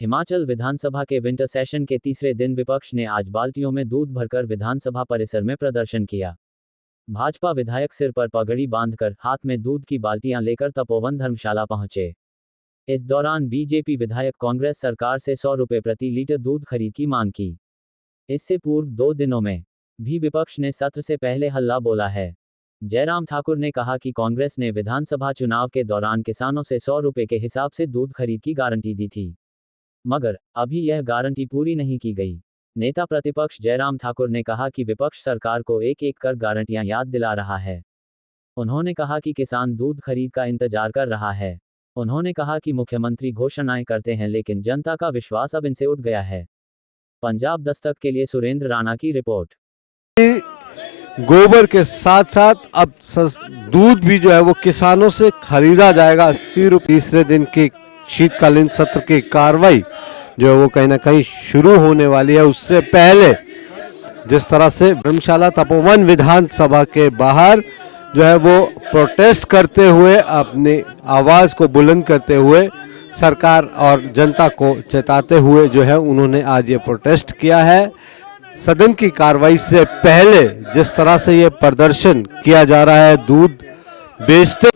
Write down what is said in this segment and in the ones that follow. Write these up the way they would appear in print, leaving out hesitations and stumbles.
हिमाचल विधानसभा के winter session के तीसरे दिन विपक्ष ने आज बाल्टियों में दूध भरकर विधानसभा परिसर में प्रदर्शन किया। भाजपा विधायक सिर पर पगड़ी बांधकर हाथ में दूध की बाल्टियां लेकर तपोवन धर्मशाला पहुंचे। इस दौरान बीजेपी विधायक कांग्रेस सरकार से 100 रुपये प्रति लीटर दूध खरीद की मांग की। इससे पूर्व 2 दिनों में भी विपक्ष ने सत्र से पहले हल्ला बोला है। जयराम ठाकुर ने कहा कि कांग्रेस ने विधानसभा चुनाव के दौरान किसानों से 100 रुपये के हिसाब से दूध खरीद की गारंटी दी थी, मगर अभी यह गारंटी पूरी नहीं की गई। नेता प्रतिपक्ष जयराम ठाकुर ने कहा कि विपक्ष सरकार को एक एक कर गारंटियां याद दिला रहा है। उन्होंने कहा कि किसान दूध खरीद का इंतजार कर रहा है। उन्होंने कहा कि मुख्यमंत्री घोषणाएं करते हैं लेकिन जनता का विश्वास अब इनसे उठ गया है। पंजाब दस्तक के लिए सुरेंद्र राणा की रिपोर्ट। गोबर के साथ साथ अब दूध भी जो है वो किसानों से खरीदा जाएगा 80 रुपये। तीसरे दिन की शीतकालीन सत्र की कार्रवाई जो है वो कहीं ना कहीं शुरू होने वाली है। उससे पहले जिस तरह से धर्मशाला तपोवन विधानसभा के बाहर जो है वो प्रोटेस्ट करते हुए अपनी आवाज़ को बुलंद करते हुए सरकार और जनता को चेताते हुए जो है उन्होंने आज ये प्रोटेस्ट किया है। सदन की कार्रवाई से पहले जिस तरह से ये प्रदर्शन किया जा रहा है दूध बेचते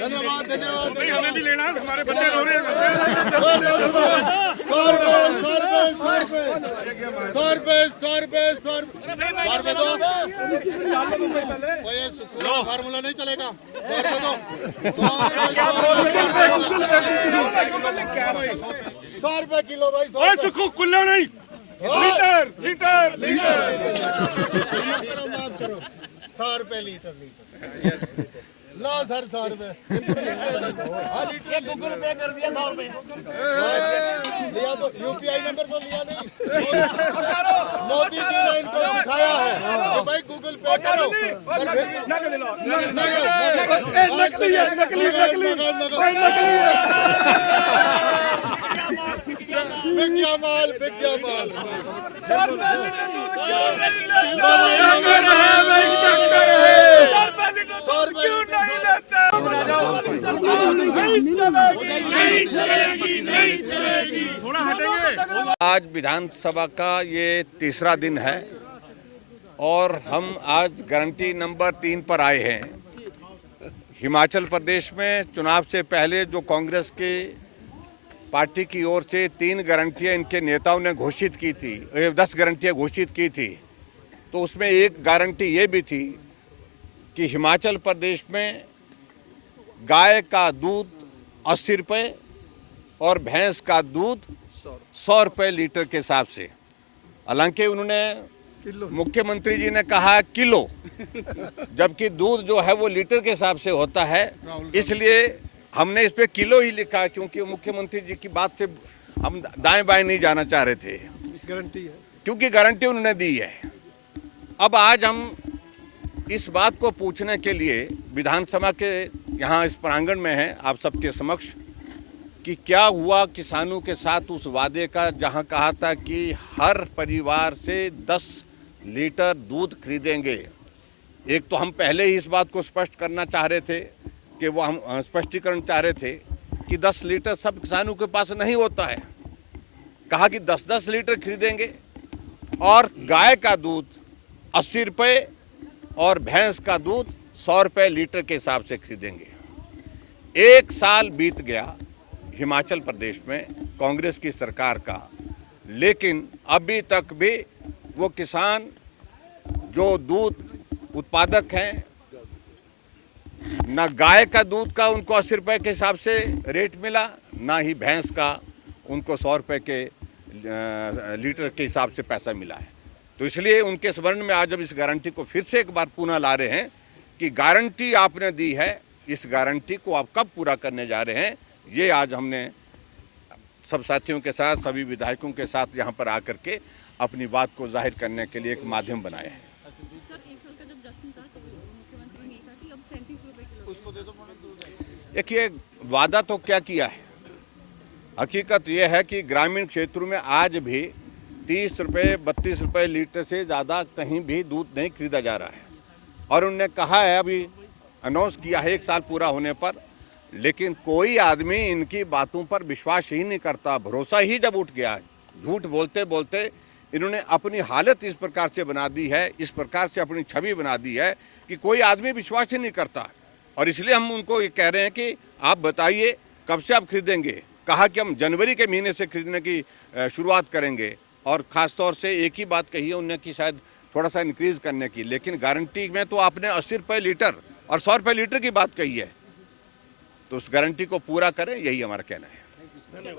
धन्यवाद धन्यवाद हमें भी लेना है, हमारे बच्चे रो रहे हैं। 100 रुपए दो। फार्मूला नहीं चलेगा। 100 रुपए किलो भाई। सुखू कुल्ला नहीं, लीटर लीटर लीटर 100 रुपए लीटर। लो सर 100 रुपए गूगल पे कर दिया। 100 रुपए लिया तो यूपीआई नंबर तो लिया नहीं। मोदी जी ने इनको सिखाया है कि भाई गूगल पे करो, पर फिर भी नकली है, नकली नकली नकली है। बिक माल बिक माल। चक्कर है आज विधानसभा का ये तीसरा दिन है और हम आज गारंटी नंबर 3 पर आए हैं। हिमाचल प्रदेश में चुनाव से पहले जो कांग्रेस के पार्टी की ओर से 3 गारंटियां इनके नेताओं ने घोषित की थी, 10 गारंटियां घोषित की थी, तो उसमें एक गारंटी ये भी थी कि हिमाचल प्रदेश में गाय का दूध 80 रुपये और भैंस का दूध 100 रुपये लीटर के हिसाब से। हालांकि उन्होंने मुख्यमंत्री जी ने कहा किलो, जबकि दूध जो है वो लीटर के हिसाब से होता है, इसलिए हमने इस पे किलो ही लिखा क्योंकि मुख्यमंत्री जी की बात से हम दाएं बाएं नहीं जाना चाह रहे थे। गारंटी है क्योंकि गारंटी उन्होंने दी है। अब आज हम इस बात को पूछने के लिए विधानसभा के यहाँ इस प्रांगण में हैं आप सबके समक्ष कि क्या हुआ किसानों के साथ उस वादे का जहाँ कहा था कि हर परिवार से 10 लीटर दूध खरीदेंगे। एक तो हम पहले ही इस बात को स्पष्ट करना चाह रहे थे कि वो हम स्पष्टीकरण चाह रहे थे कि 10 लीटर सब किसानों के पास नहीं होता है। कहा कि 10-10 लीटर खरीदेंगे और गाय का दूध 80 रुपये और भैंस का दूध 100 रुपये लीटर के हिसाब से खरीदेंगे। 1 साल बीत गया हिमाचल प्रदेश में कांग्रेस की सरकार का, लेकिन अभी तक भी वो किसान जो दूध उत्पादक हैं, ना गाय का दूध का उनको 80 रुपये के हिसाब से रेट मिला, ना ही भैंस का उनको 100 रुपये के लीटर के हिसाब से पैसा मिला है। तो इसलिए उनके स्मरण में आज अब इस गारंटी को फिर से एक बार पुनः ला रहे हैं कि गारंटी आपने दी है, इस गारंटी को आप कब पूरा करने जा रहे हैं। ये आज हमने सब साथियों के साथ, सभी विधायकों के साथ यहाँ पर आकर के अपनी बात को जाहिर करने के लिए एक माध्यम बनाया है। देखिए, वादा तो क्या किया है, हकीकत यह है कि ग्रामीण क्षेत्रों में आज भी 30 रुपये 32 रुपये लीटर से ज़्यादा कहीं भी दूध नहीं खरीदा जा रहा है। और उन्होंने कहा है, अभी अनाउंस किया है 1 साल पूरा होने पर, लेकिन कोई आदमी इनकी बातों पर विश्वास ही नहीं करता। भरोसा ही जब उठ गया, झूठ बोलते बोलते इन्होंने अपनी हालत इस प्रकार से बना दी है, इस प्रकार से अपनी छवि बना दी है कि कोई आदमी विश्वास ही नहीं करता। और इसलिए हम उनको ये कह रहे हैं कि आप बताइए कब से आप खरीदेंगे। कहा कि हम जनवरी के महीने से खरीदने की शुरुआत करेंगे, और ख़ास तौर से एक ही बात कही है उन्होंने कि शायद थोड़ा सा इंक्रीज़ करने की, लेकिन गारंटी में तो आपने 80 रुपये लीटर और 100 रुपये लीटर की बात कही है, तो उस गारंटी को पूरा करें, यही हमारा कहना है।